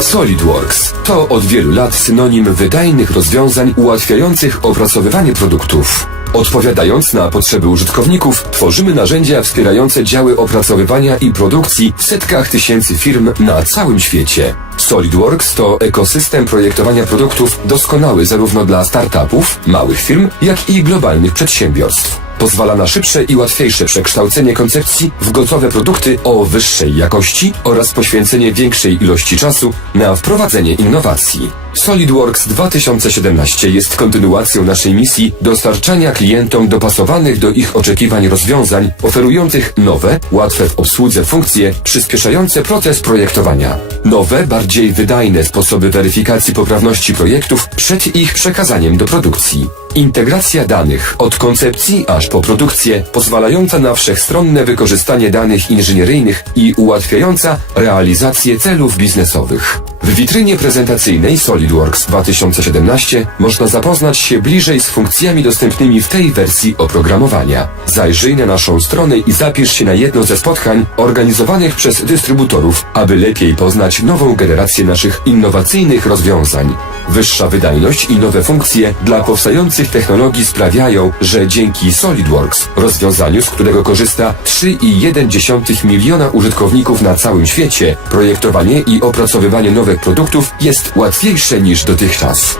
SolidWorks to od wielu lat synonim wydajnych rozwiązań ułatwiających opracowywanie produktów. Odpowiadając na potrzeby użytkowników, tworzymy narzędzia wspierające działy opracowywania i produkcji w setkach tysięcy firm na całym świecie. SolidWorks to ekosystem projektowania produktów doskonały zarówno dla startupów, małych firm, jak i globalnych przedsiębiorstw. Pozwala na szybsze i łatwiejsze przekształcenie koncepcji w gotowe produkty o wyższej jakości oraz poświęcenie większej ilości czasu na wprowadzenie innowacji. SolidWorks 2017 jest kontynuacją naszej misji dostarczania klientom dopasowanych do ich oczekiwań rozwiązań, oferujących nowe, łatwe w obsłudze funkcje, przyspieszające proces projektowania. Nowe, bardziej wydajne sposoby weryfikacji poprawności projektów przed ich przekazaniem do produkcji. Integracja danych od koncepcji aż po produkcję, pozwalająca na wszechstronne wykorzystanie danych inżynieryjnych i ułatwiająca realizację celów biznesowych. W witrynie prezentacyjnej SolidWorks 2017 można zapoznać się bliżej z funkcjami dostępnymi w tej wersji oprogramowania. Zajrzyj na naszą stronę i zapisz się na jedno ze spotkań organizowanych przez dystrybutorów, aby lepiej poznać nową generację naszych innowacyjnych rozwiązań. Wyższa wydajność i nowe funkcje dla powstających technologii sprawiają, że dzięki SolidWorks, rozwiązaniu, z którego korzysta 3,1 miliona użytkowników na całym świecie, projektowanie i opracowywanie nowych produktów jest łatwiejsze niż dotychczas.